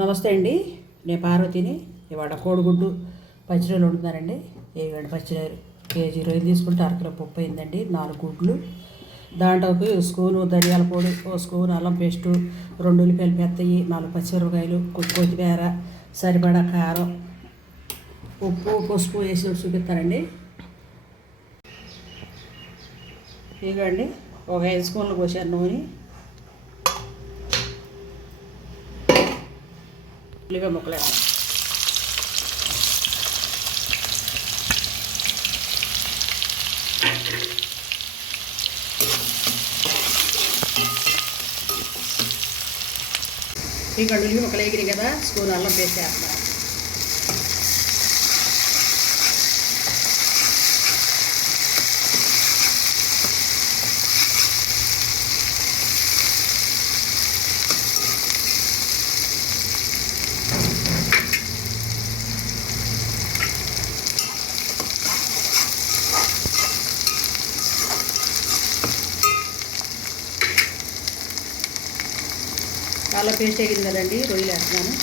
నమస్తే అండి. నేను పార్వతిని. ఇవాళ కోడిగుడ్డు పచ్చిరొయ్యలు వండుతున్నారండి. ఇవ్వండి పచ్చిరొయ్యలు కేజీ రొయ్యలు తీసుకుంటే అరకిలో పప్పు అయిందండి. 4 గుడ్లు, దాంట్లోకి స్పూను ధనియాల పొడి, ఓ స్పూన్ అల్లం పేస్టు, 2 ఉల్లిపాయలు పెద్దవి, 4 పచ్చిమిరపకాయలు, కొత్తిమీర, సరిపడా కారం, ఉప్పు పసుపు వేసి చూపిస్తానండి. ఇవ్వండి ఒక 5 స్పూన్లు పోసాను నూనె, ఉల్లిపాయ ముక్కలు ఇక్కడ ఉల్లిపాయ ముక్కలు ఎగిరి కదా, స్పూన్ అల్లం పేస్ట్ వేస్తున్నాను. అల్లం పేస్ట్ వేగింది కదండి, రొయ్యలు వేస్తున్నాను.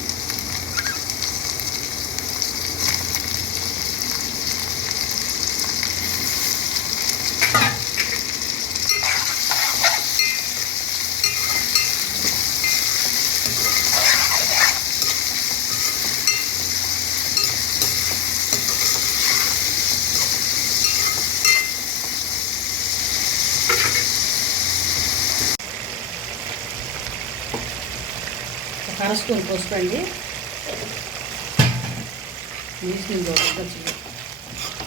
అర స్పూన్ పసుపు అండి,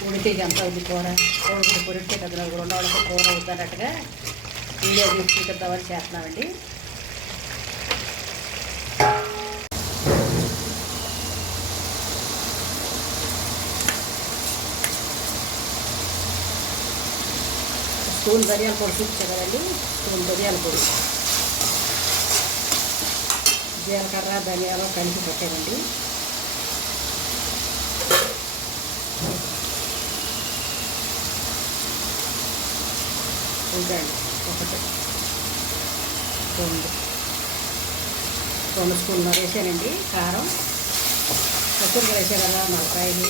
ఉడితే ఎంత అవుతుంది కూర, కోడిగుడ్డు పొరిస్తే కదా 2 వాళ్ళకి కూర అవుతున్నట్టుగా వీడియో తీసుకుంటామని చేస్తున్నామండి. స్పూన్ ధనియాల పొడి చూపించా కదండి, స్పూన్ ధనియాల పొడి, జీలకర్ర ధనియాలు కలిపి పెట్టానండి. ఇదండి 2 స్పూన్లు వేసానండి. కారం పచ్చిమిరపకాయలు వేసా కదా, మిరపకాయలు,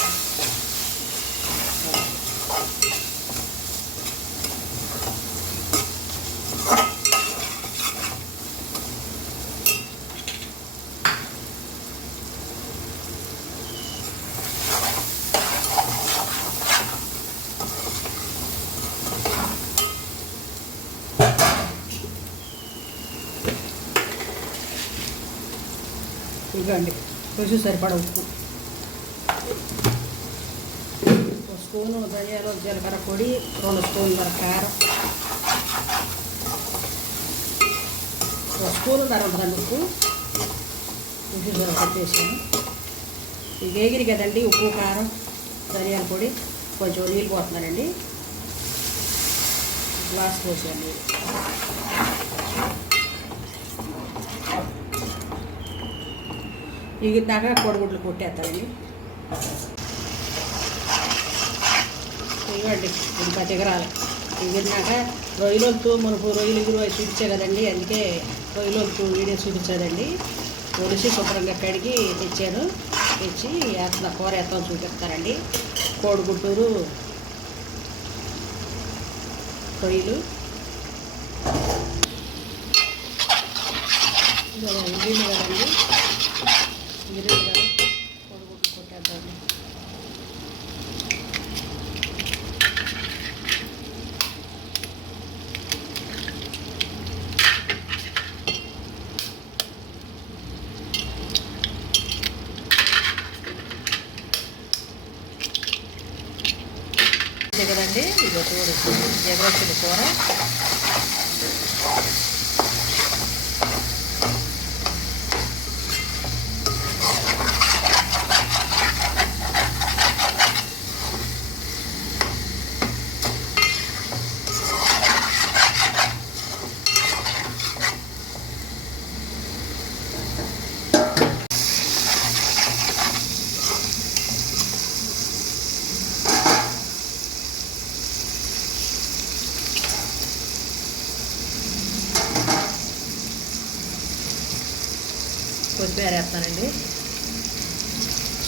ఇవ్వండి రుచి సరిపడా ఉప్పు, ఒక స్పూను ధనియాలు జీలకర్ర పొడి, 2 స్పూన్ల కారం, 1 స్పూను ఉంటుందండి ఉప్పు, రుచి సరిపడా వేసాను. ఇది వేగిరి కదండి, ఉప్పు కారం ధనియాల పొడి, కొంచెం నీళ్ళు పోతున్నానండి, గ్లాస్ పోసాను. ఇగిద్దాక కోడిగుడ్లు కొట్టేస్తానండి. ఇవ్వండి ఇంకా దిగరాలి. ఇగిరినాక రొయ్యలొత్తు మనకు రొయ్యలు ఎగురు అవి చూపించే కదండి, అందుకే రొయ్యలొత్తు వీడియో చూపించదండి. ఒలిసి శుభ్రంగా కడిగి తెచ్చాను. తెచ్చి వేస్తున్న కూర వేస్తాం చూపిస్తానండి. కోడిగుడ్డూరు రొయ్యలు ఇది కదండి, కోడిగుడ్డు కొట్టేద్దాం. కదండి ఇది ఎగరొచ్చిన కూర. వేరేస్తానండి.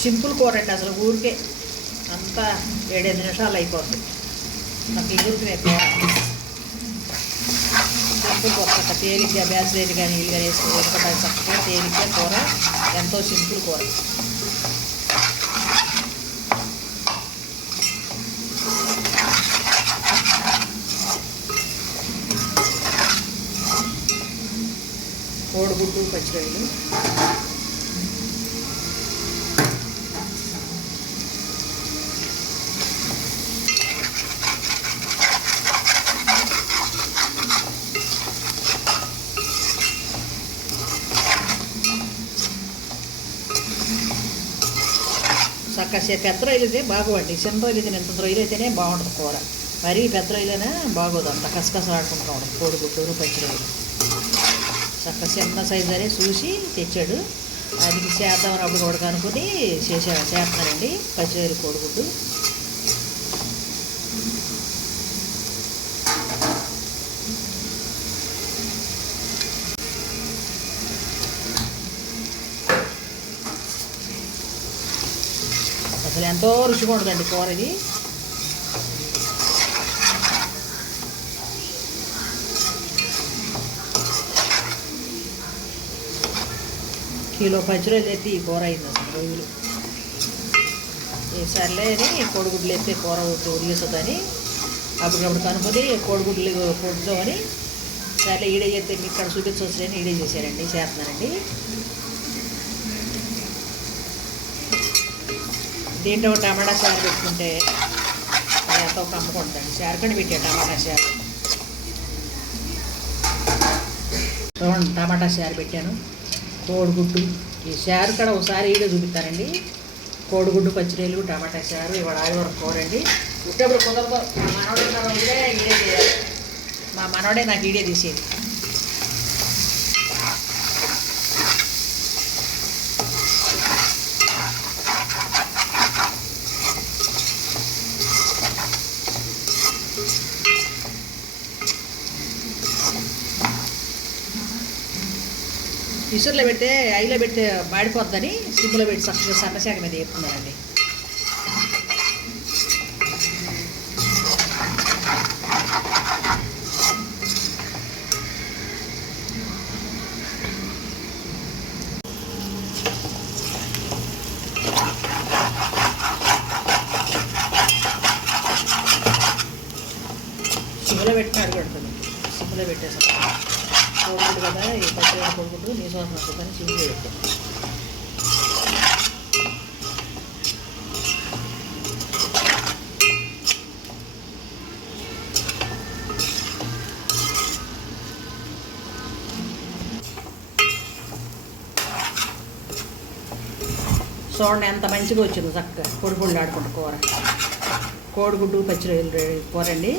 సింపుల్ కూర అండి, అసలు ఊరికే అంతా 7-8 నిమిషాలు అయిపోతుంది. నాకు ఎగురుకునే కూర సింపుల్ కూర, చక్క తేలిగ్గా బ్యాచిలర్ కానీ ఇల్లు కానీ వేసుకోవడానికి చక్కగా తేలిగ్గా కూర, ఎంతో సింపుల్ కూర. కోడిగుడ్డు పచ్చిరొయ్యలు, చక్కగా పెద్ద రొయ్యలు అయితే బాగోండి. చిన్న రొయ్యలు అయితే ఎంత రొయ్యలు అయితేనే బాగుంటుంది కూర. మరీ పెద్ద రొయ్యలైనా బాగోదు, అంత కసకసలాడుకుంటూ ఉంటుంది కోడిగుడ్డు పచ్చిరొయ్యలు. చక్కగా చిన్న సైజు అని చూసి తెచ్చాడు, అది చేద్దామని అప్పుడు కూడా అనుకుని చేస్తున్నానండి పచ్చిరొయ్యలు కోడిగుడ్డు. అసలు ఎంతో రుచిగా ఉంటుందండి కూర ఇది. కిలో పచ్చిరొయ్యలు ఎత్తి ఈ కూర అయింది అసలు రోజులు. ఈసారిలే అని కోడిగుడ్లు ఎత్తే కూర ఉడిగిస్తుందని అప్పటికప్పుడు కనుక్కొని కోడిగుడ్లు పొడుద్దామని సర్లే ఈడే చేస్తే మీకు ఇక్కడ చూపించవచ్చులేని ఈడే చేశారండి, చేస్తున్నానండి. దీంట్లో టమాటా చారు పెట్టుకుంటే అది ఎంతో కమ్ముకుంటుంది. చారుకని పెట్టా టమాటా చారు, చూడండి టమాటా చారు పెట్టాను. కోడిగుడ్డు ఈ చారు కూడా ఒకసారి ఈడే చూపిస్తానండి. కోడిగుడ్డు పచ్చిరొయ్యలు టమాటా చారు ఇవాళ ఆదివారం కూరండి. ఉట్టేప్పుడు కుదరదు, మా మనోడే ఈడే చేయాలి. మా మనోడే నాకు ఈడే తీసేది. విసురులో పెడితే ఐలో పెడితే మాడిపోద్దని సిమ్లో పెట్టి చక్కగా సన్నశాఖ మీద వేస్తున్నానండి. సిమ్లో పెట్టిన అడుగుతుంది, సిమ్లో పెట్టేసాను. కోడిగుడ్డు కదా, ఈ పచ్చిరొయ్యలు కోడిగుడ్డు నీ సోసం వస్తుందని సిమ్లో పెట్టాను. చూడండి ఎంత మంచిగా వచ్చింది, చక్కగా పొడి పొడిలు ఆడుకుంటా కూర. కోడిగుడ్డు పచ్చిరొయ్యలు కూర అండి.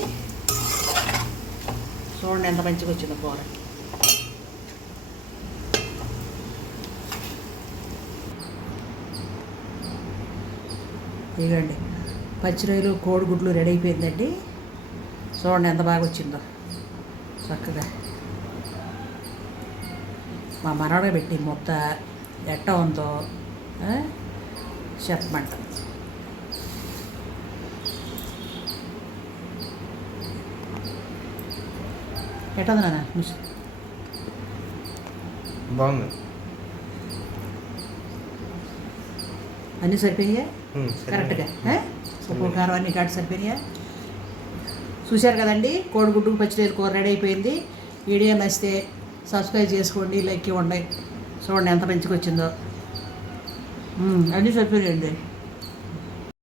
చూడండి ఎంత మంచిగా వచ్చిందో కూర. ఇదిగండి పచ్చిరొయ్యలు కోడిగుడ్లు రెడీ అయిపోయిందండి. చూడండి ఎంత బాగా వచ్చిందో చక్కగా. మా మనవడే పెట్టి ముద్ద ఎట్ట ఉందో చెప్పమంట. ఎట్ట ఉంది నాన్న? బాగుంది. అన్నీ సరిపోయాయా కరెక్ట్గా? ఉప్పు కారం అన్నీ కాటి సరిపోయాయా? చూశారు కదండి, కోడిగుడ్డు పచ్చిరొయ్యలు కూర రెడీ అయిపోయింది. వీడియో నచ్చితే సబ్స్క్రైబ్ చేసుకోండి, లైక్ ఇవ్వండి. చూడండి ఎంత మంచిగా వచ్చిందో. అన్నీ సరిపోయాయండి.